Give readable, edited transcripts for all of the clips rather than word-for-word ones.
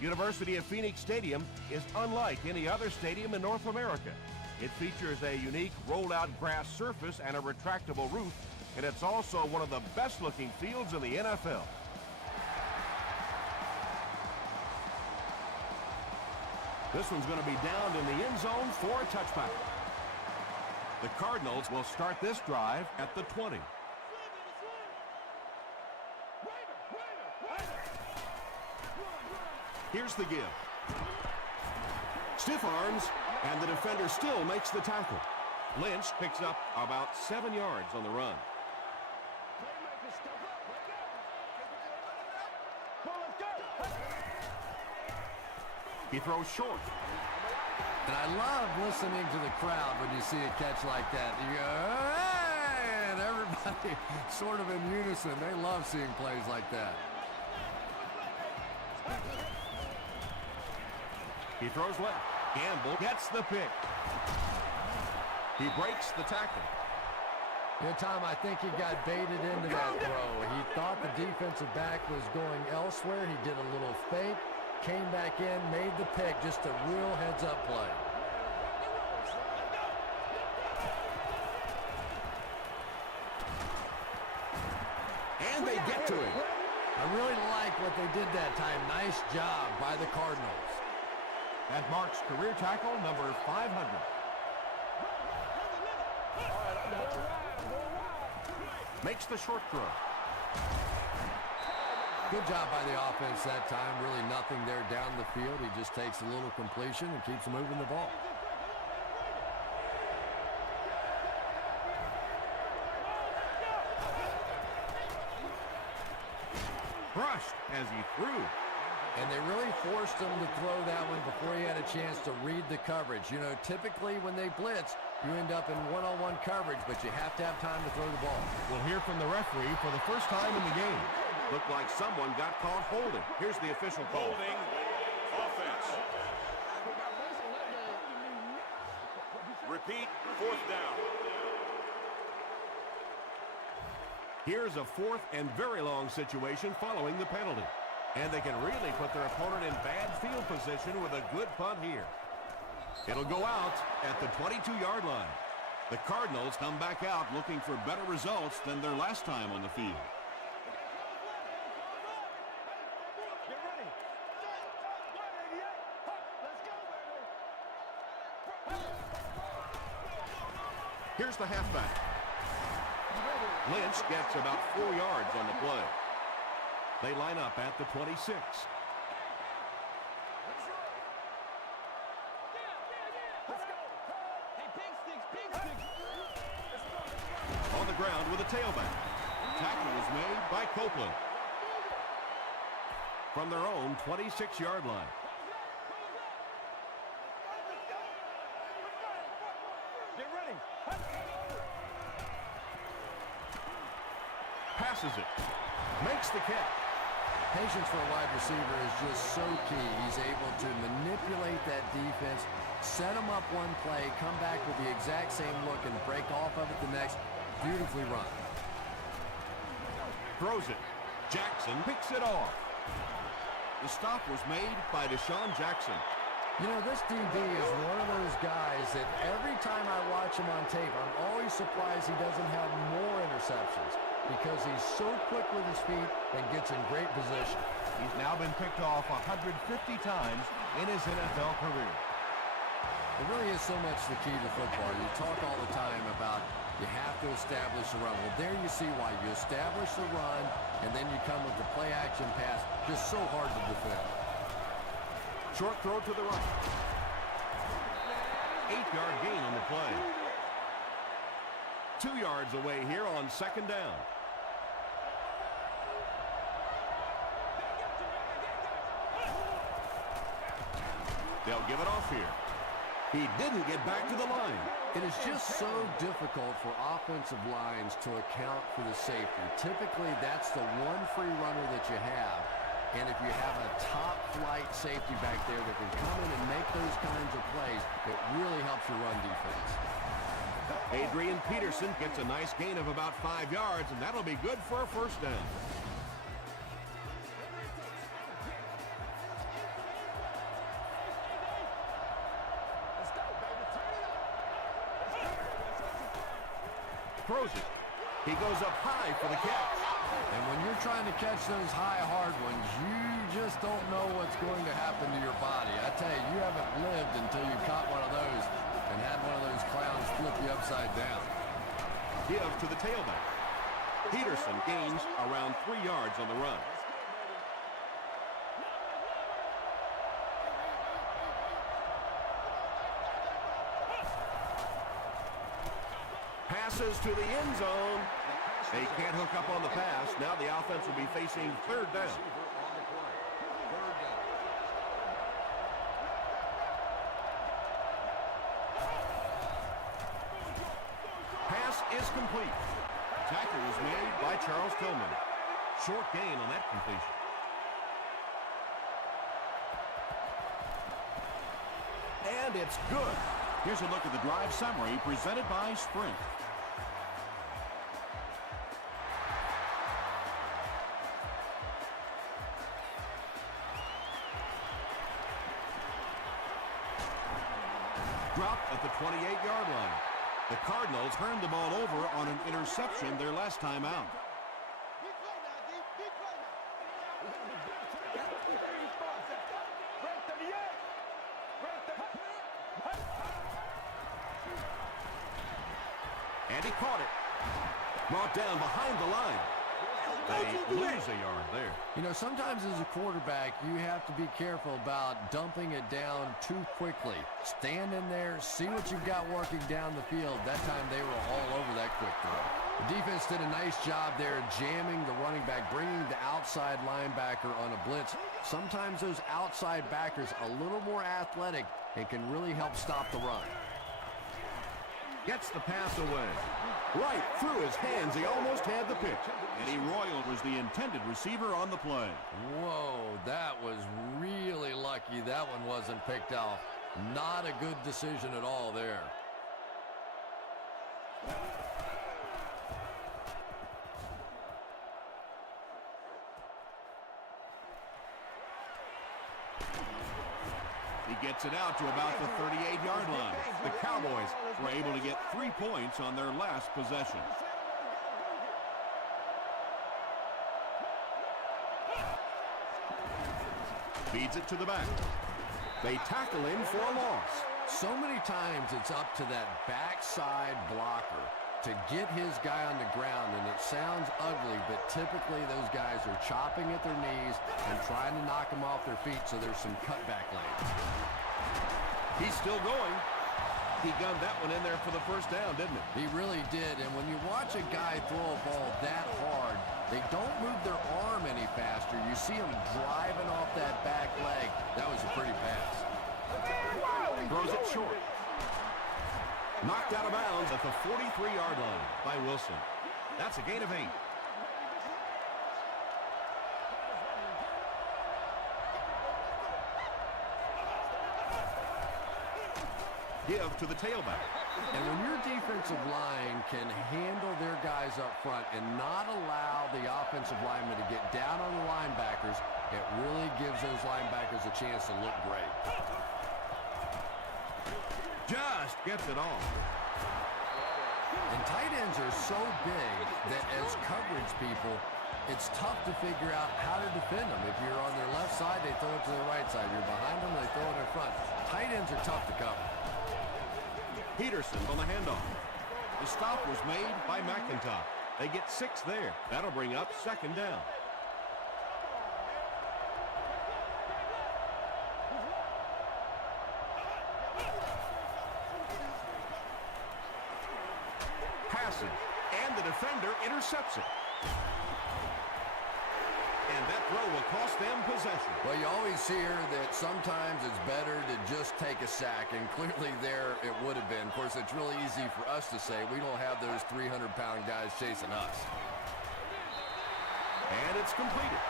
University of Phoenix Stadium is unlike any other stadium in North America. It features a unique rolled-out grass surface and a retractable roof, and it's also one of the best-looking fields in the NFL. This one's going to be downed in the end zone for a touchback. The Cardinals will start this drive at the 20. Here's the give. Stiff arms, and the defender still makes the tackle. Lynch picks up about 7 yards on the run. He throws short. And I love listening to the crowd when you see a catch like that. You go, hey! And everybody sort of in unison. They love seeing plays like that. He throws left. Gamble gets the pick. He breaks the tackle. Tom, I think he got baited into that throw. He thought the defensive back was going elsewhere. He did a little fake, came back in, made the pick. Just a real heads-up play. And they get to him. I really like what they did that time. Nice job by the Cardinals. That marks career tackle number 500. Makes the short throw. Good job by the offense that time. Really nothing there down the field. He just takes a little completion and keeps moving the ball. Brushed as he threw. And they really forced him to throw that one before he had a chance to read the coverage. You know, typically when they blitz, you end up in one-on-one coverage, but you have to have time to throw the ball. We'll hear from the referee for the first time in the game. Looked like someone got caught holding. Here's the official call. Holding offense. Repeat, fourth down. Here's a fourth and very long situation following the penalty. And they can really put their opponent in bad field position with a good punt here. It'll go out at the 22-yard line. The Cardinals come back out looking for better results than their last time on the field. Here's the halfback. Lynch gets about 4 yards on the play. They line up at the 26. On the ground with a tailback. Tackle is made by Copeland. From their own 26-yard line. Passes it. Makes the catch. Patience for a wide receiver is just so key. He's able to manipulate that defense, set them up one play, come back with the exact same look, and break off of it the next. Beautifully run. Throws it. Jackson picks it off. The stop was made by Deshaun Jackson. You know, this DB is one of those guys that every time I watch him on tape, I'm always surprised he doesn't have more interceptions because he's so quick with his feet and gets in great position. He's now been picked off 150 times in his NFL career. It really is so much the key to football. You talk all the time about you have to establish the run. Well, there you see why. You establish the run, and then you come with the play-action pass. Just so hard to defend. Short throw to the right. 8-yard gain on the play. 2 yards away here on second down. They'll give it off here. He didn't get back to the line. It is just so difficult for offensive lines to account for the safety. Typically, that's the one free runner that you have. And if you have a top-flight safety back there that can come in and make those kinds of plays, it really helps your run defense. Adrian Peterson gets a nice gain of about 5 yards, and that'll be good for a first down. throws it. He goes up high for the catch. And when you're trying to catch those high, hard ones, you just don't know what's going to happen to your body. I tell you, you haven't lived until you caught one of those and had one of those clowns flip you upside down. Give to the tailback. Peterson gains around 3 yards on the run. Passes to the end zone. They can't hook up on the pass. Now the offense will be facing third down. Pass is complete. Tackle was made by Charles Tillman. Short gain on that completion. And it's good. Here's a look at the drive summary presented by Sprint. Dropped at the 28-yard line. The Cardinals turned the ball over on an interception their last time out. And he caught it. Brought down behind the line. They lose a yard there. You know, sometimes as a quarterback, you have to be careful about dumping it down too quickly. Stand in there, see what you've got working down the field. That time they were all over that quick throw. The defense did a nice job there jamming the running back, bringing the outside linebacker on a blitz. Sometimes those outside backers a little more athletic and can really help stop the run. Gets the pass away. Right through his hands. He almost had the pitch. Eddie Royal was the intended receiver on the play. Whoa, that was really lucky that one wasn't picked off. Not a good decision at all there. He gets it out to about the 38-yard line. The Cowboys were able to get 3 points on their last possession. Feeds it to the back. They tackle him for a loss. So many times it's up to that backside blocker to get his guy on the ground, and it sounds ugly, but typically those guys are chopping at their knees and trying to knock them off their feet, so there's some cutback lanes. He's still going. He gunned that one in there for the first down, didn't he? He really did, and when you watch a guy throw a ball that hard, they don't move their arm any faster. You see him driving off that back leg. That was a pretty pass. Throws it short. Knocked out of bounds at the 43-yard line by Wilson. That's a gain of 8. Give to the tailback. And when your defensive line can handle their guys up front and not allow the offensive linemen to get down on the linebackers, it really gives those linebackers a chance to look great. Just gets it off. And tight ends are so big that as coverage people, it's tough to figure out how to defend them. If you're on their left side, they throw it to their right side. You're behind them, they throw it in front. Tight ends are tough to cover. Peterson on the handoff. The stop was made by McIntyre. They get 6 there. That'll bring up second down. Passing, and the defender intercepts it. And that throw will cost them possession. Well, you always hear that sometimes it's better to just take a sack, and clearly there it would have been. Of course, it's really easy for us to say. We don't have those 300-pound guys chasing us. And it's completed.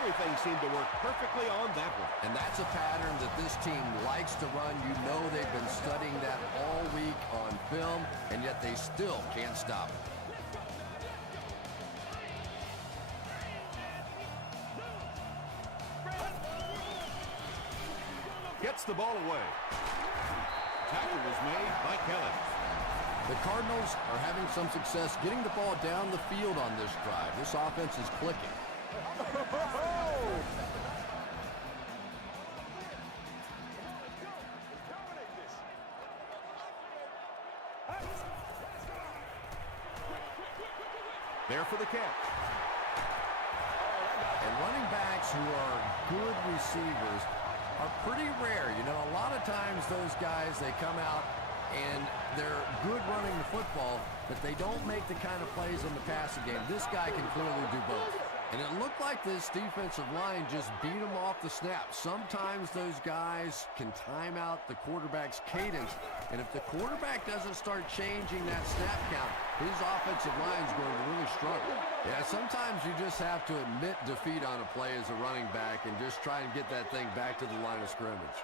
Everything seemed to work perfectly on that one. And that's a pattern that this team likes to run. You know they've been studying that all week on film, and yet they still can't stop it. Gets the ball away. Tackle was made by Kelly. The Cardinals are having some success getting the ball down the field on this drive. This offense is clicking. There for the catch. And running backs who are good receivers are pretty rare. You know, a lot of times those guys, they come out and they're good running the football, but they don't make the kind of plays in the passing game. This guy can clearly do both. And it looked like this defensive line just beat him off the snap. Sometimes those guys can time out the quarterback's cadence. And if the quarterback doesn't start changing that snap count, his offensive line is going to really struggle. Yeah, sometimes you just have to admit defeat on a play as a running back and just try and get that thing back to the line of scrimmage.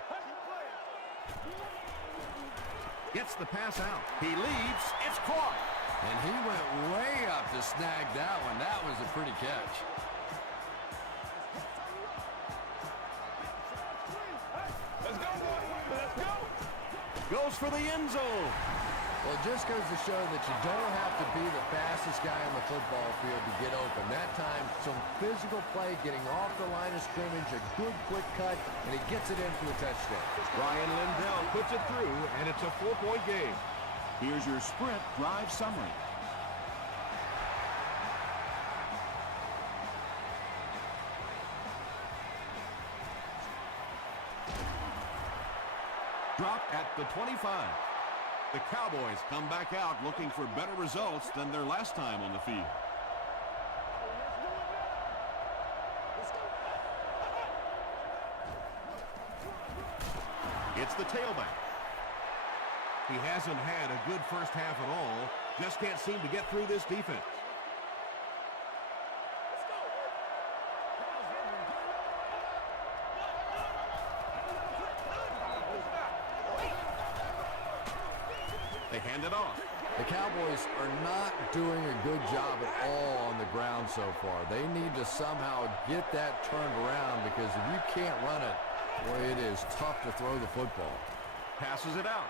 Gets the pass out. He leaps. It's caught. And he went way up to snag that one. That was a pretty catch. Let's go, boy. Let's go. Goes for the end zone. Well, it just goes to show that you don't have to be the fastest guy on the football field to get open. That time, some physical play, getting off the line of scrimmage, a good quick cut, and he gets it in for the touchdown. Ryan Lindell puts it through, and it's a 4-point game. Here's your sprint drive summary. Drop at the 25. The Cowboys come back out looking for better results than their last time on the field. It's the tailback. He hasn't had a good first half at all. Just can't seem to get through this defense. They hand it off. The Cowboys are not doing a good job at all on the ground so far. They need to somehow get that turned around because if you can't run it, boy, it is tough to throw the football. Passes it out.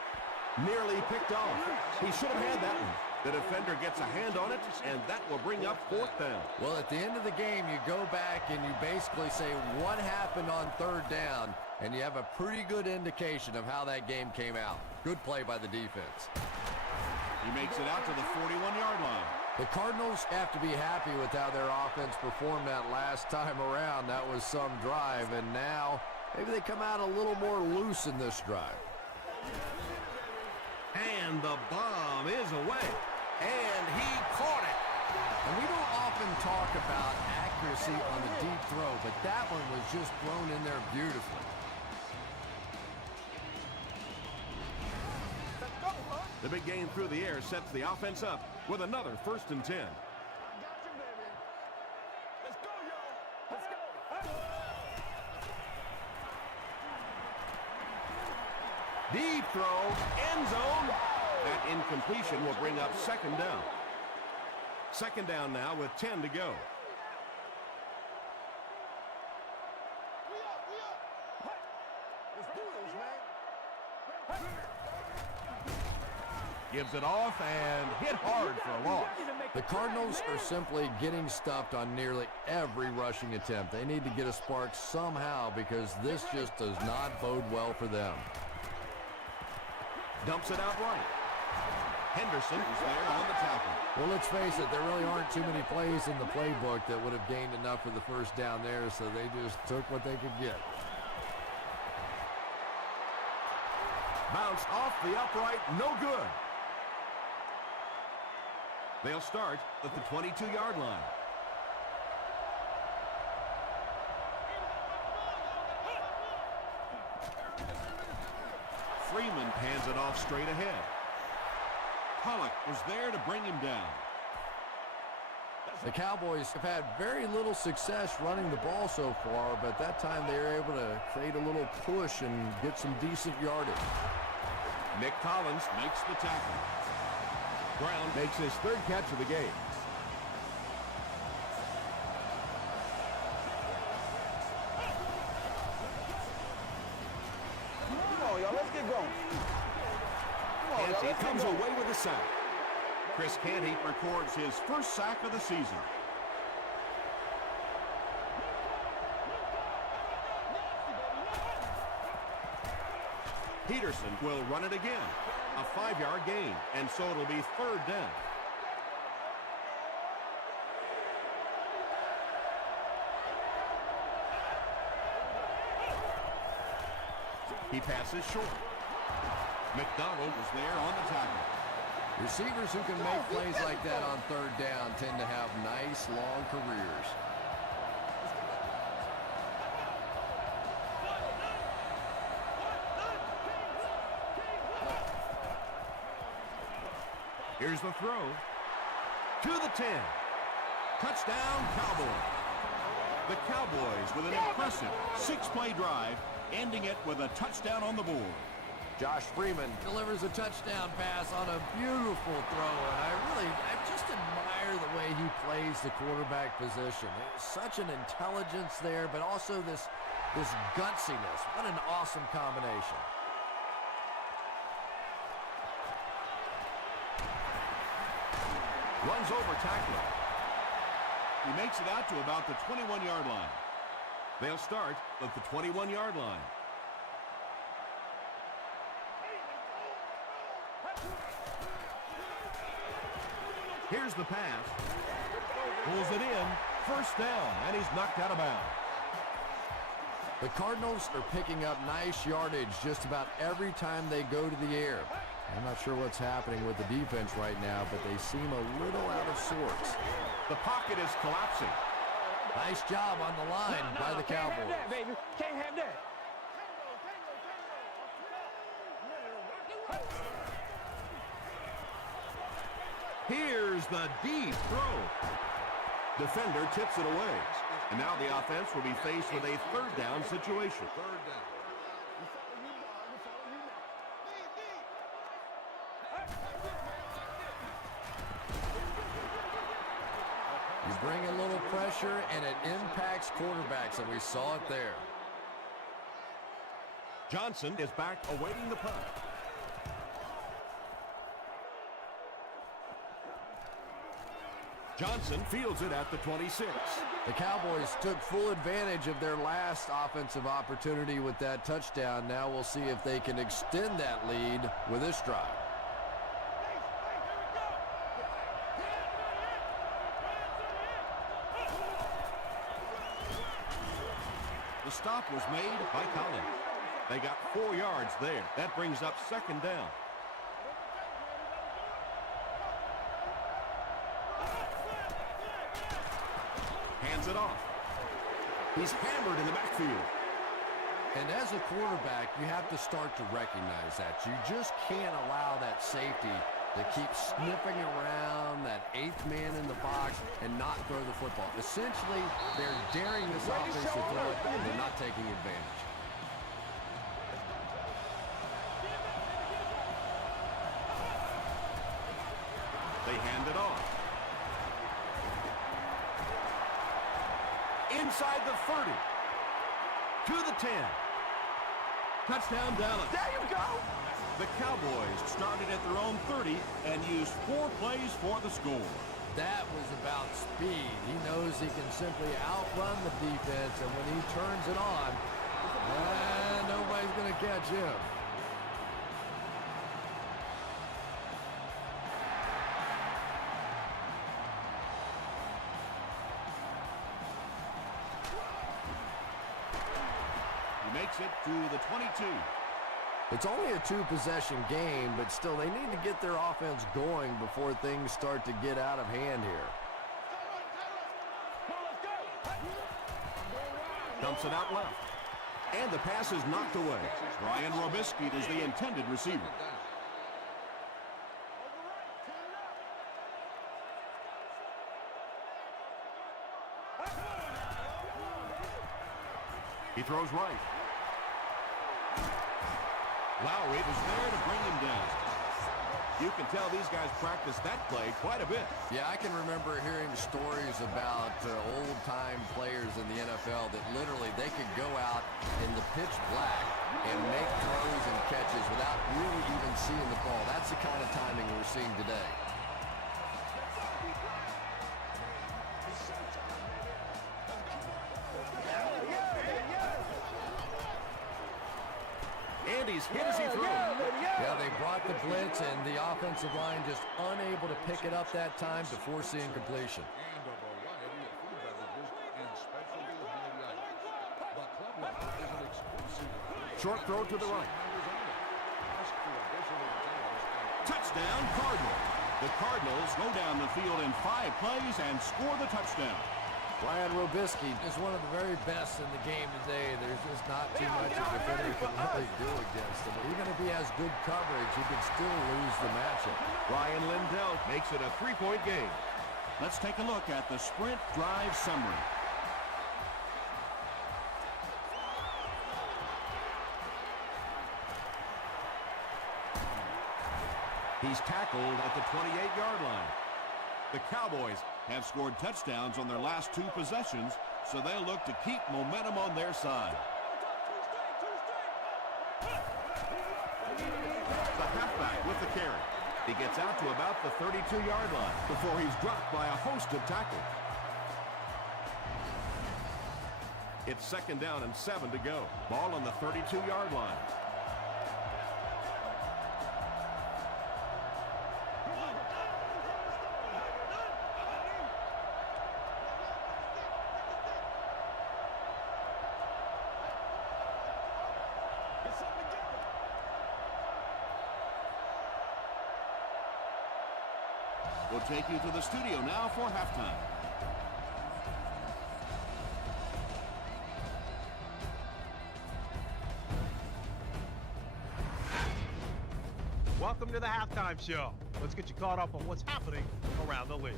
Nearly picked off. He should have had that one. The defender gets a hand on it, and that will bring up 4th down. Well, at the end of the game, you go back and you basically say what happened on 3rd down, and you have a pretty good indication of how that game came out. Good play by the defense. He makes it out to the 41-yard line. The Cardinals have to be happy with how their offense performed that last time around. That was some drive, and now maybe they come out a little more loose in this drive. And the bomb is away. And he caught it. And we don't often talk about accuracy on the deep throw, but that one was just thrown in there beautifully. The big game through the air sets the offense up with another 1st and 10. Deep throw, end zone. That incompletion will bring up 2nd down. 2nd down now with 10 to go. Gives it off and hit hard for a loss. The Cardinals are simply getting stuffed on nearly every rushing attempt. They need to get a spark somehow because this just does not bode well for them. Dumps it out right. Henderson is there on the tackle. Well, let's face it, there really aren't too many plays in the playbook that would have gained enough for the 1st down there, so they just took what they could get. Bounce off the upright, no good. They'll start at the 22-yard line. Freeman hands it off straight ahead. Pollock was there to bring him down. The Cowboys have had very little success running the ball so far, but that time they were able to create a little push and get some decent yardage. Nick Collins makes the tackle. Brown makes his 3rd catch of the game. Come on, y'all. Let's get going. Come on, And y'all. he Let's get comes going. away with a sack. Chris Canty records his first sack of the season. Peterson will run it again. A 5-yard gain, and so it'll be 3rd down. He passes short. McDonald was there on the tackle. Receivers who can make plays like that on 3rd down tend to have nice, long careers. Here's the throw. To the 10. Touchdown, Cowboys. The Cowboys with an impressive 6-play drive, ending it with a touchdown on the board. Josh Freeman delivers a touchdown pass on a beautiful throw, and I just admire the way he plays the quarterback position. There's such an intelligence there, but also this gutsiness. What an awesome combination. Runs over tackler. He makes it out to about the 21-yard line. They'll start at the 21-yard line. Here's the pass. Pulls it in. 1st down, and he's knocked out of bounds. The Cardinals are picking up nice yardage just about every time they go to the air. I'm not sure what's happening with the defense right now, but they seem a little out of sorts. The pocket is collapsing. Nice job on the line by the Cowboys. Can't have that, baby. Can't have that. Here's the deep throw. Defender tips it away. And now the offense will be faced with a 3rd down situation. 3rd down. You bring a little pressure, and it impacts quarterbacks, and we saw it there. Johnson is back awaiting the punt. Johnson fields it at the 26. The Cowboys took full advantage of their last offensive opportunity with that touchdown. Now we'll see if they can extend that lead with this drive. The stop was made by Collins. They got 4 yards there. That brings up 2nd down. Hands it off. He's hammered in the backfield. And as a quarterback, you have to start to recognize that. You just can't allow that safety to keep sniffing around that 8th man in the box and not throw the football. Essentially, they're daring this offense to throw it, and they're not taking advantage. They hand it off. Inside the 30. To the 10. Touchdown, Dallas. There you go. The Cowboys started at their own 30 and used 4 plays for the score. That was about speed. He knows he can simply outrun the defense, and when he turns it on, nobody's going to catch him. He makes it to the 22. It's only a 2-possession game, but still they need to get their offense going before things start to get out of hand here. Dumps it out left. And the pass is knocked away. Brian Robisky is the intended receiver. He throws right. Lowry was there to bring him down. You can tell these guys practice that play quite a bit. Yeah, I can remember hearing stories about old-time players in the NFL that literally they could go out in the pitch black and make throws and catches without really even seeing the ball. That's the kind of timing we're seeing today. And he's hit as he threw. Yeah, they brought the blitz, and the offensive line just unable to pick it up that time to force the incompletion. Short throw to the right. Touchdown, Cardinals. The Cardinals go down the field in 5 plays and score the touchdown. Ryan Robisky is one of the very best in the game today. There's just not too much a defender can really do against him. Even if he has good coverage, he can still lose the matchup. Ryan Lindell makes it a 3-point game. Let's take a look at the sprint drive summary. He's tackled at the 28-yard line. The Cowboys have scored touchdowns on their last 2 possessions, so they'll look to keep momentum on their side. The halfback with the carry. He gets out to about the 32-yard line before he's dropped by a host of tackles. It's 2nd down and 7 to go. Ball on the 32-yard line. We'll take you to the studio now for halftime. Welcome to the halftime show. Let's get you caught up on what's happening around the league.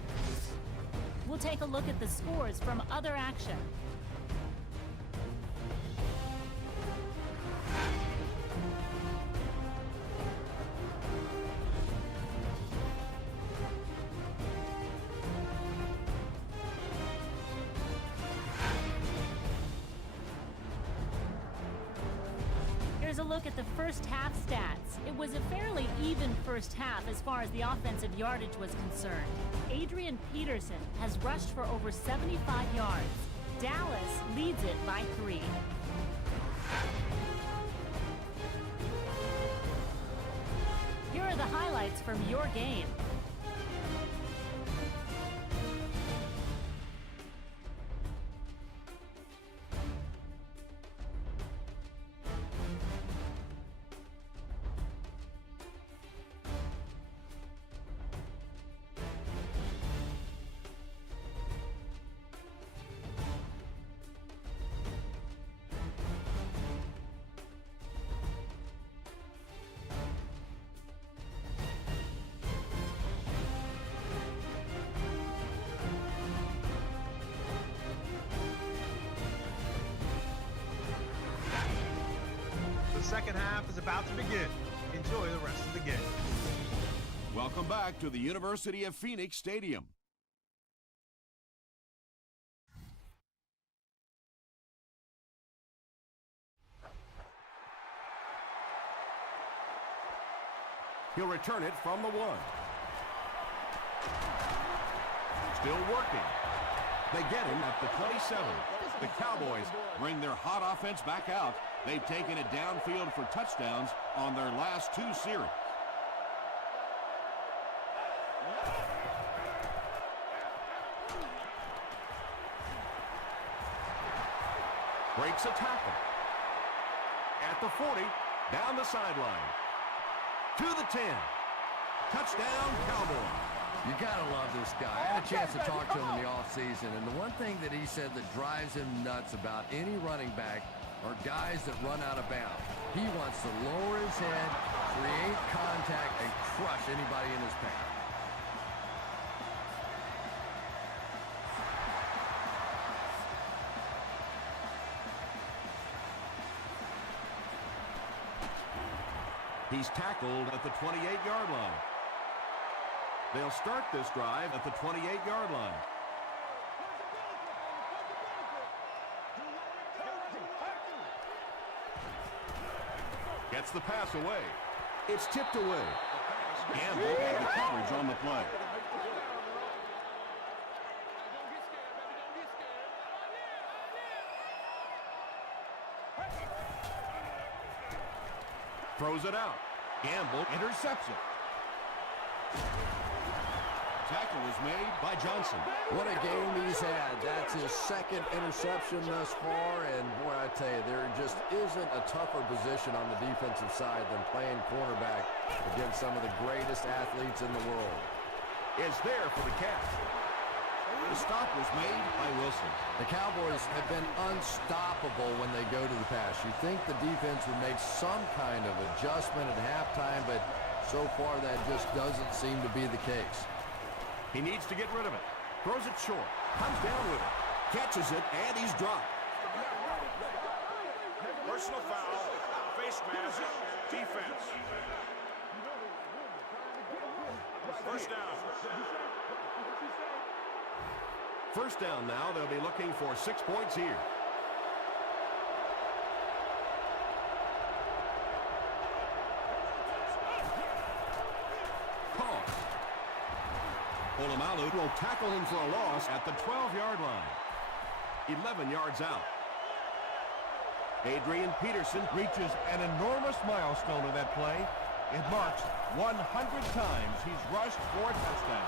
We'll take a look at the scores from other action. Here's a look at the first half stats. It was a fairly even first half as far as the offensive yardage was concerned. Adrian Peterson has rushed for over 75 yards. Dallas leads it by 3. Here are the highlights from your game. The second half is about to begin. Enjoy the rest of the game. Welcome back to the University of Phoenix Stadium. He'll return it from the 1. Still working. They get him at the 27. The Cowboys bring their hot offense back out. They've taken it downfield for touchdowns on their last 2 series. Breaks a tackle. At the 40, down the sideline. To the 10. Touchdown, Cowboys. You gotta love this guy. I had a chance to talk to him in the offseason, and the one thing that he said that drives him nuts about any running back are guys that run out of bounds. He wants to lower his head, create contact, and crush anybody in his path. He's tackled at the 28-yard line. They'll start this drive at the 28-yard line. Gets the pass away. It's tipped away. Gamble had the coverage on the play. Throws it out. Gamble intercepts it. Tackle was made by Johnson. What a game he's had. That's his second interception thus far, and boy, I tell you, there just isn't a tougher position on the defensive side than playing cornerback against some of the greatest athletes in the world. Is there for the catch. The stop was made by Wilson. The Cowboys have been unstoppable when they go to the pass. You think the defense would make some kind of adjustment at halftime, but so far that just doesn't seem to be the case. He needs to get rid of it. Throws it short. Comes down with it. Catches it, and he's dropped. Personal foul. Face mask. Defense. First down. First down now. They'll be looking for 6 points here. Polamalu will tackle him for a loss at the 12-yard line. 11 yards out. Adrian Peterson Reaches an enormous milestone of that play. It marks 100 times he's rushed for a touchdown.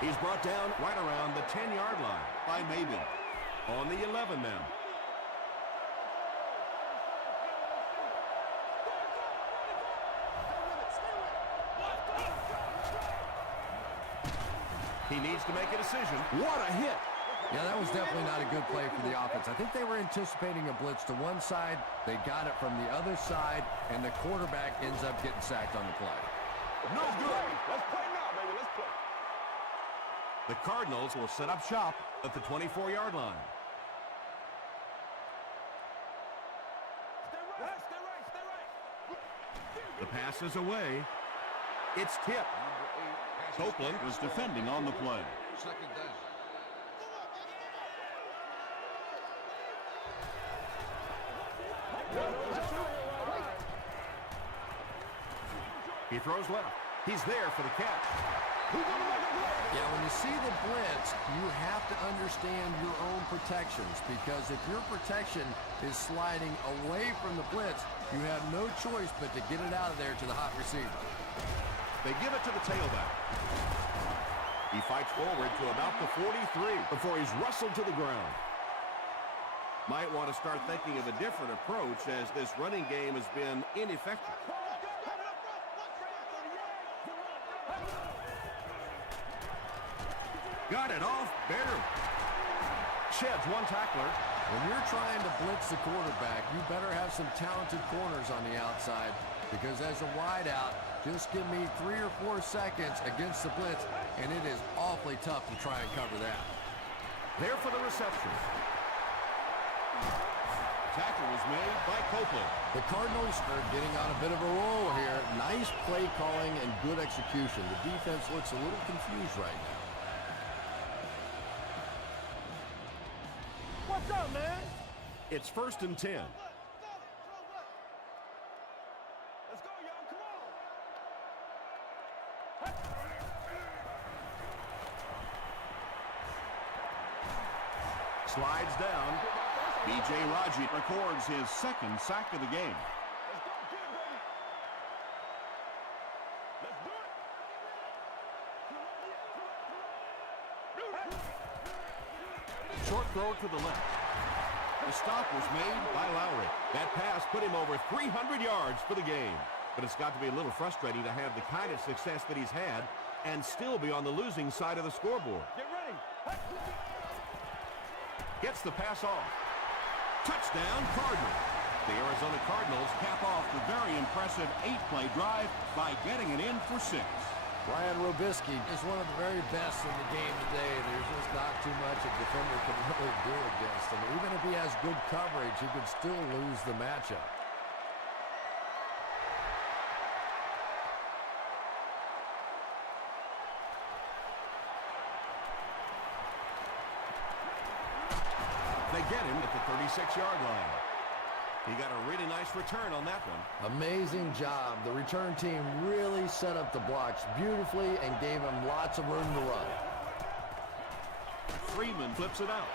He's brought down right around the 10-yard line by Maben. On the 11 now. He needs to make a decision. What a hit! Yeah, that was definitely not a good play for the offense. I think they were anticipating a blitz to one side. They got it from the other side, and the quarterback ends up getting sacked on the play. No good. Let's play now, baby. Let's play. The Cardinals will set up shop at the 24-yard line. Stay right. Stay right. Stay right. The pass is away. It's tipped. Copeland was defending on the play. Second down. He throws left. He's there for the catch. Yeah, when you see the blitz, you have to understand your own protections, because if your protection is sliding away from the blitz, you have no choice but to get it out of there to the hot receiver. They give it to the tailback. He fights forward to about the 43 before he's wrestled to the ground. Might want to start thinking of a different approach, as this running game has been ineffective. Got it off barely. Sheds one tackler. When you're trying to blitz the quarterback, you better have some talented corners on the outside, because as a wideout, just give me 3 or 4 seconds against the blitz, and it is awfully tough to try and cover that. There for the reception. Tackle was made by Copeland. The Cardinals are getting on a bit of a roll here. Nice play calling and good execution. The defense looks a little confused right now. What's up, man? It's 1st and 10. Let's go, y'all. Come on. Slides down. B.J. Raji records his second sack of the game. Let's go, get it, baby. Let's do it. Short throw to the left. The stop was made by Lowry. That pass put him over 300 yards for the game. But it's got to be a little frustrating to have the kind of success that he's had and still be on the losing side of the scoreboard. Get ready. Gets the pass off. Touchdown, Cardinals. The Arizona Cardinals cap off the very impressive 8-play drive by getting it in for 6. Ryan Robisky is one of the very best in the game today. There's just not too much a defender can really do against him. Even if he has good coverage, he could still lose the matchup. They get him at the 36-yard line. He got a really nice return on that one. Amazing job. The return team really set up the blocks beautifully and gave him lots of room to run. Freeman flips it out.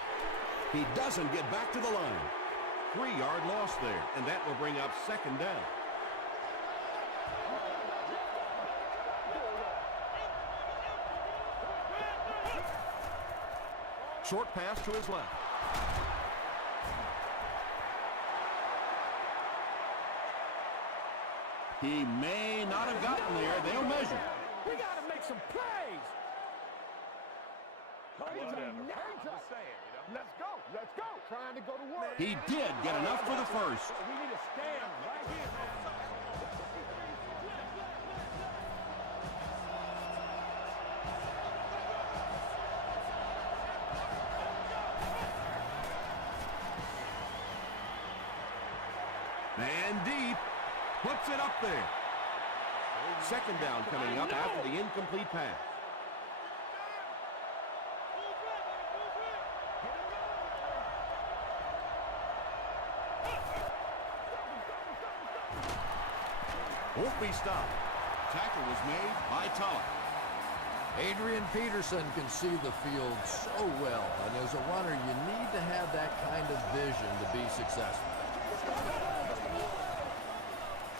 He doesn't get back to the line. 3-yard loss there, and that will bring up 2nd down. Short pass to his left. He may not have gotten there. They'll measure. We got to make some plays. Let's go. Let's go. Trying to go to work. He did get enough for the first. We need to stand right here, man. Man deep. Puts it up there. Second down coming up after the incomplete pass. Won't be stopped. Tackle was made by Tulloch. Adrian Peterson can see the field so well, and as a runner, you need to have that kind of vision to be successful.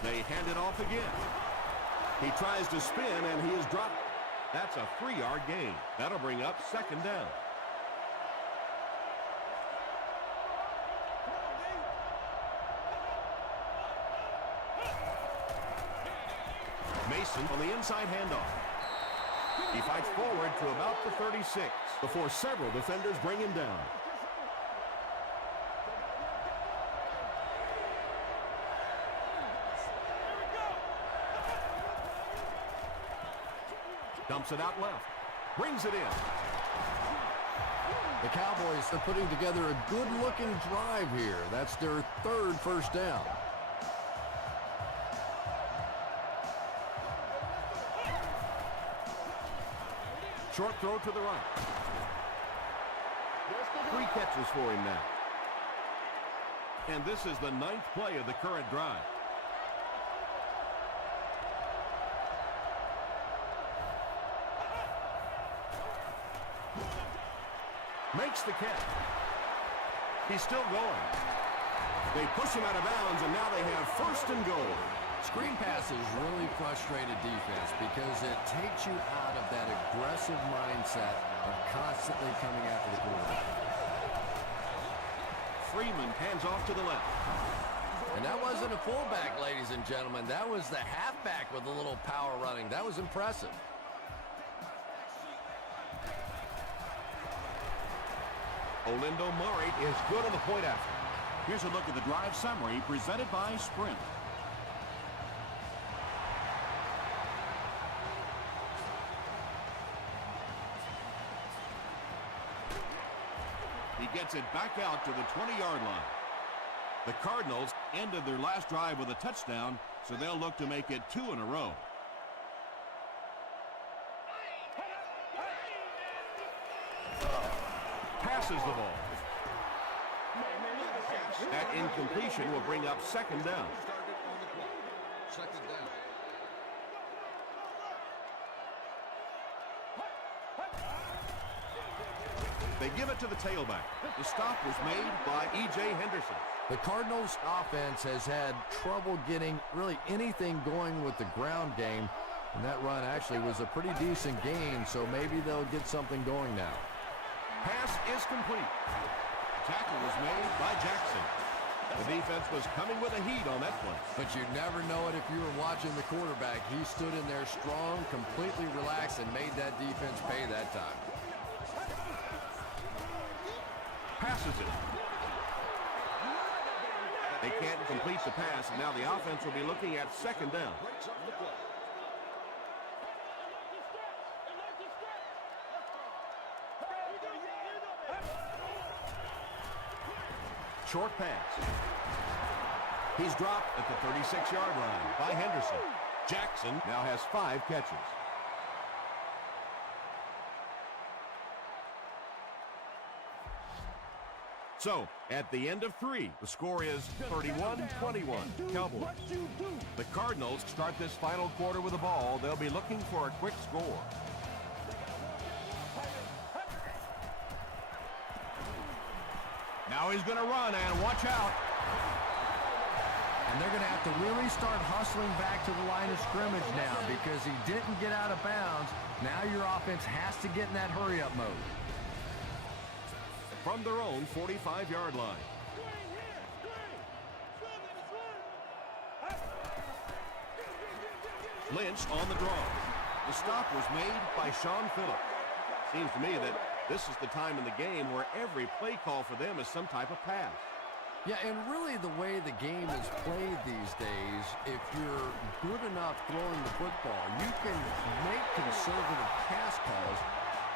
They hand it off again. He tries to spin, and he is dropped. That's a 3-yard gain. That'll bring up second down. Mason on the inside handoff. He fights forward to about the 36 before several defenders bring him down. Dumps it out left. Brings it in. The Cowboys are putting together a good-looking drive here. That's their third first down. Short throw to the right. 3 catches for him now. And this is the 9th play of the current drive. Makes the catch. He's still going. They push him out of bounds, and now they have first and goal. Screen passes really frustrated defense because it takes you out of that aggressive mindset of constantly coming after the quarterback. Freeman hands off to the left. And that wasn't a fullback, ladies and gentlemen. That was the halfback with a little power running. That was impressive. Olindo Murray is good on the point after. Here's a look at the drive summary presented by Sprint. He gets it back out to the 20-yard line. The Cardinals ended their last drive with a touchdown, so they'll look to make it 2 in a row. Passes the ball. That incompletion will bring up second down. They give it to the tailback. The stop was made by E.J. Henderson. The Cardinals offense has had trouble getting really anything going with the ground game, and that run actually was a pretty decent gain, so maybe they'll get something going now. Pass is complete. Tackle was made by Jackson. The defense was coming with a heat on that play. But you'd never know it if you were watching the quarterback. He stood in there strong, completely relaxed, and made that defense pay that time. Passes it. They can't complete the pass, and now the offense will be looking at second down. Short pass. He's dropped at the 36-yard line by Henderson. Jackson now has 5 catches. So, at the end of 3, the score is 31-21, Cowboys. The Cardinals start this final quarter with the ball. They'll be looking for a quick score. Now he's going to run, and watch out. And they're going to have to really start hustling back to the line of scrimmage now because he didn't get out of bounds. Now your offense has to get in that hurry-up mode. from their own 45-yard line. Lynch on the draw. The stop was made by Sean Phillips. Seems to me that this is the time in the game where every play call for them is some type of pass. Yeah, and really the way the game is played these days, if you're good enough throwing the football, you can make conservative pass calls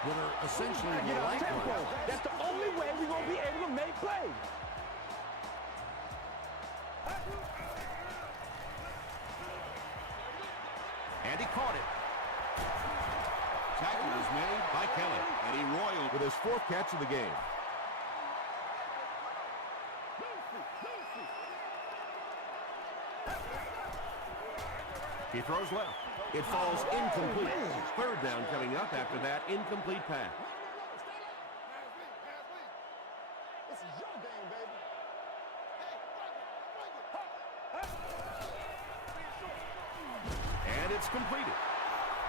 that are essentially the right ones. That's the only way we're going to be able to make plays. And he caught it. Tackle was made by Kelly, and he roiled With his 4th catch of the game. He throws left. It falls incomplete. 3rd down coming up after that incomplete pass. This is your game, baby. And it's completed.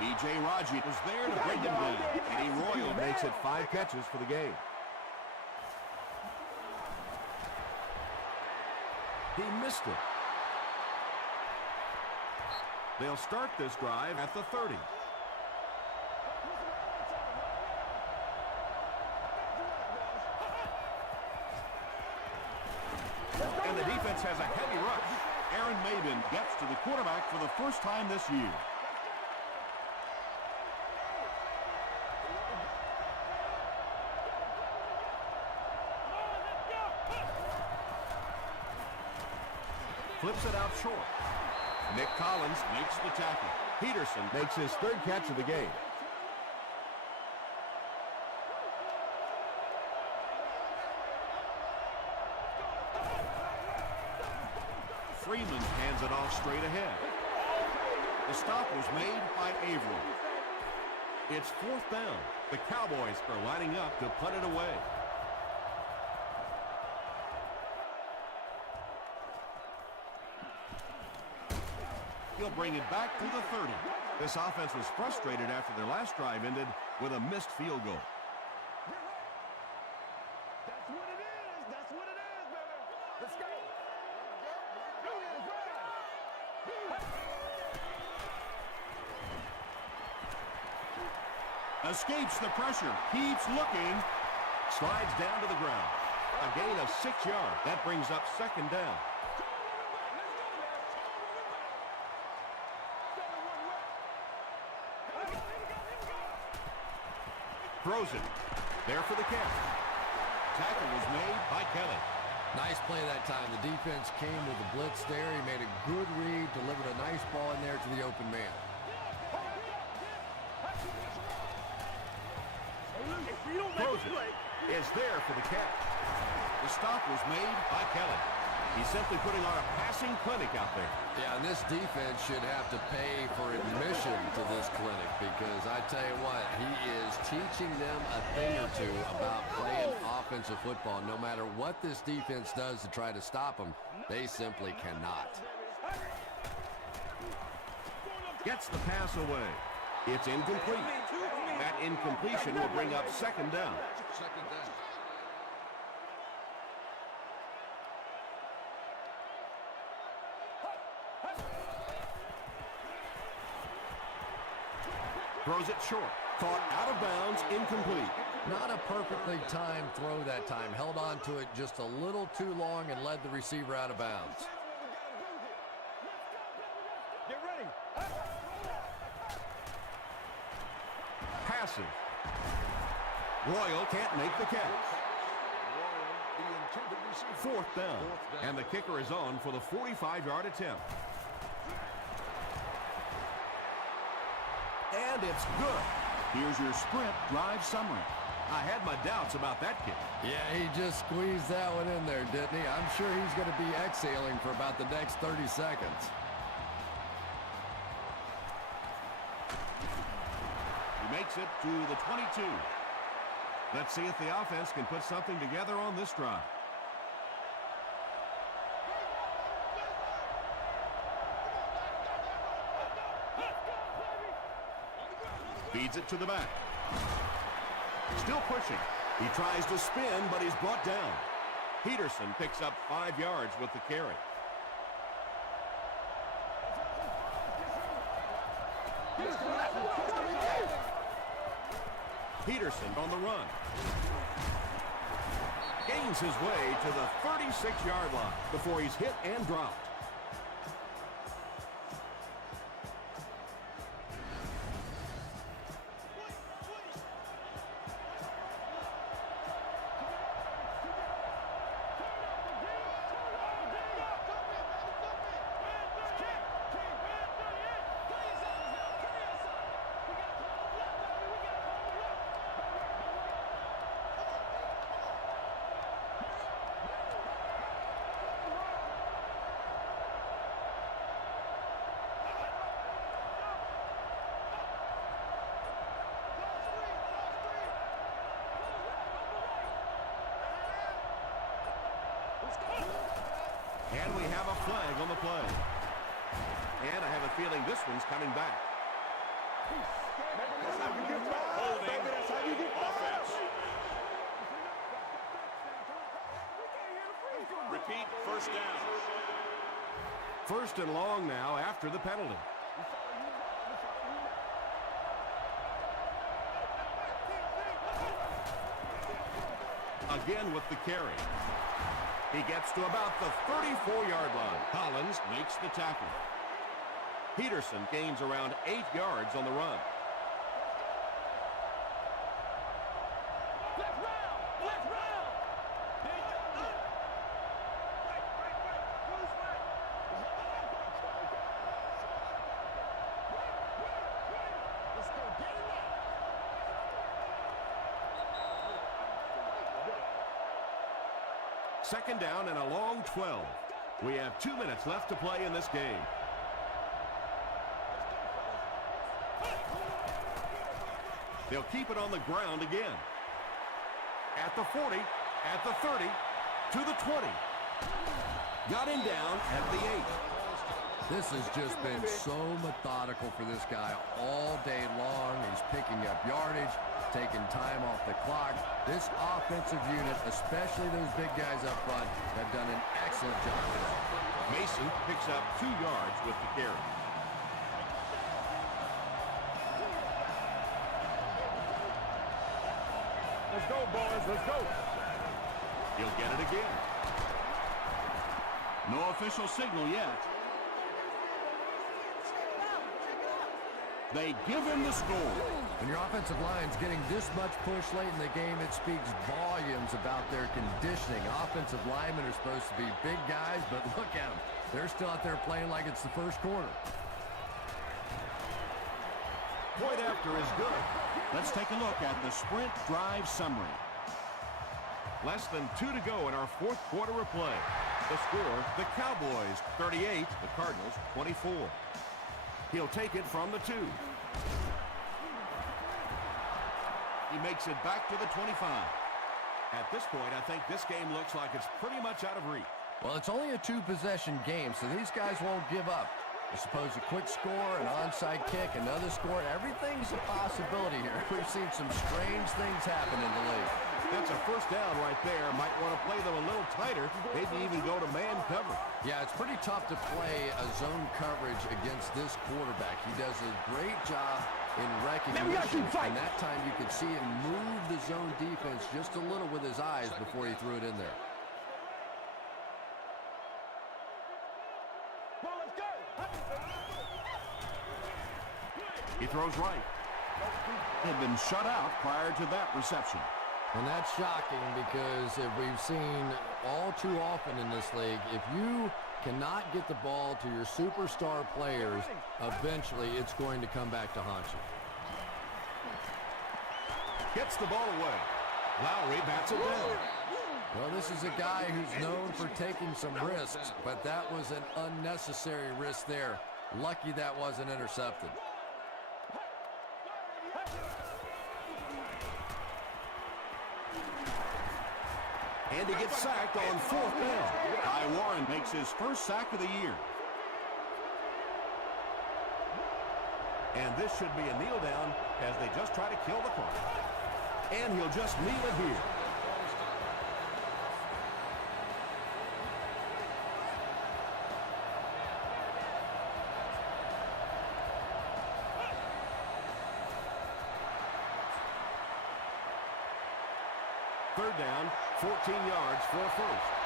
B.J. Raji was there to bring him down, and he roiled. Makes it 5 catches for the game. He missed it. They'll start this drive at the 30. And the defense has a heavy rush. Aaron Maben gets to the quarterback for the first time this year. Flips it out short. Nick Collins Makes the tackle. Peterson makes his 3rd catch of the game. Freeman hands it off straight ahead. The stop was made by Averill. It's 4th down. The Cowboys are lining up to punt it away. He'll bring it back to the 30. This offense was frustrated after their last drive ended with a missed field goal. That's what it is. That's what it is, baby. Let's go. Escapes the pressure. Keeps looking. Slides down to the ground. A gain of 6 yards. That brings up 2nd down. Throws it. There for the catch. Tackle was made by Kelly. Nice play that time. The defense came with a blitz there. He made a good read, delivered a nice ball in there to the open man. Throws it. Is there for the catch. The stop was made by Kelly. He's simply putting on a passing clinic out there. Yeah, and this defense should have to pay for admission to this clinic because I tell you what, he is teaching them a thing or two about playing offensive football. No matter what this defense does to try to stop them, they simply cannot. Gets the pass away. It's incomplete. That incompletion will bring up 2nd down. Throws it short. Caught out of bounds, incomplete. Not a perfectly timed throw that time. Held on to it just a little too long and led the receiver out of bounds. Get ready. Passive. Royal can't make the catch. 4th down. And the kicker is on for the 45-yard attempt. And it's good. Here's your sprint drive summary. I had my doubts about that kick. Yeah, he just squeezed that one in there, didn't he? I'm sure he's going to be exhaling for about the next 30 seconds. He makes it to the 22. Let's see if the offense can put something together on this drive. Feeds it to the back. Still pushing. He tries to spin, but he's brought down. Peterson picks up 5 yards with the carry. Peterson on the run. Gains his way to the 36-yard line before he's hit and dropped. And we have a flag on the play. And I have a feeling this one's coming back. Holding offense. Repeat, first down. First and long now after the penalty. Again with the carry. He gets to about the 34-yard line. Collins makes the tackle. Peterson gains around 8 yards on the run. Second down and a long 12. We have 2 minutes left to play in this game. They'll keep it on the ground again. At the 40, at the 30, to the 20. Got him down at the 8. This has just been so methodical for this guy all day long. He's picking up yardage, taking time off the clock. This offensive unit, especially those big guys up front, have done an excellent job today. Mason picks up 2 yards with the carry. Let's go, boys. Let's go. He'll get it again. No official signal yet. They give him the score. When your offensive line's getting this much push late in the game, it speaks volumes about their conditioning. Offensive linemen are supposed to be big guys, but look at them. They're still out there playing like it's the first quarter. Point after is good. Let's take a look at the sprint drive summary. Less than 2 to go in our fourth quarter of play. The score, the Cowboys 38, the Cardinals 24. He'll take it from the 2. He makes it back to the 25. At this point, I think this game looks like it's pretty much out of reach. Well, it's only a 2-possession game, so these guys won't give up. I suppose a quick score, an onside kick, another score, everything's a possibility here. We've seen some strange things happen in the league. That's a first down right there. Might want to play them a little tighter, maybe even go to man cover. Yeah, it's pretty tough to play a zone coverage against this quarterback. He does a great job in recognition, and that time you could see him move the zone defense just a little with his eyes before he threw it in there. He throws right. Had been shut out prior to that reception. And that's shocking because if we've seen all too often in this league, if you cannot get the ball to your superstar players, eventually it's going to come back to haunt you. Gets the ball away. Lowry bats it down. Well, this is a guy who's known for taking some risks, but that was an unnecessary risk there. Lucky that wasn't intercepted. And he gets sacked on fourth down. Ty Warren makes his first sack of the year. And this should be a kneel down as they just try to kill the clock. And he'll just leave it here. Third down, 14 yards for a first.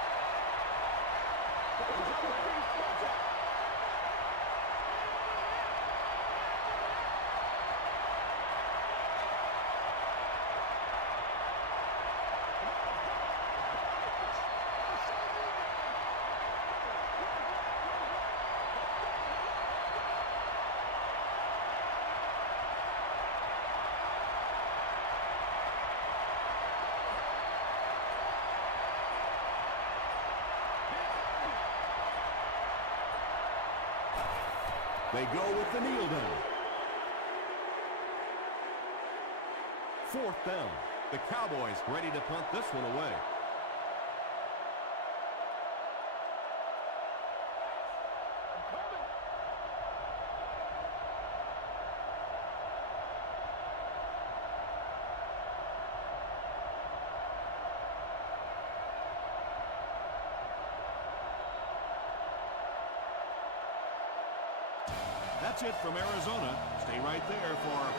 They go with the kneel down. Fourth down. The Cowboys ready to punt this one away. That's it from Arizona. Stay right there for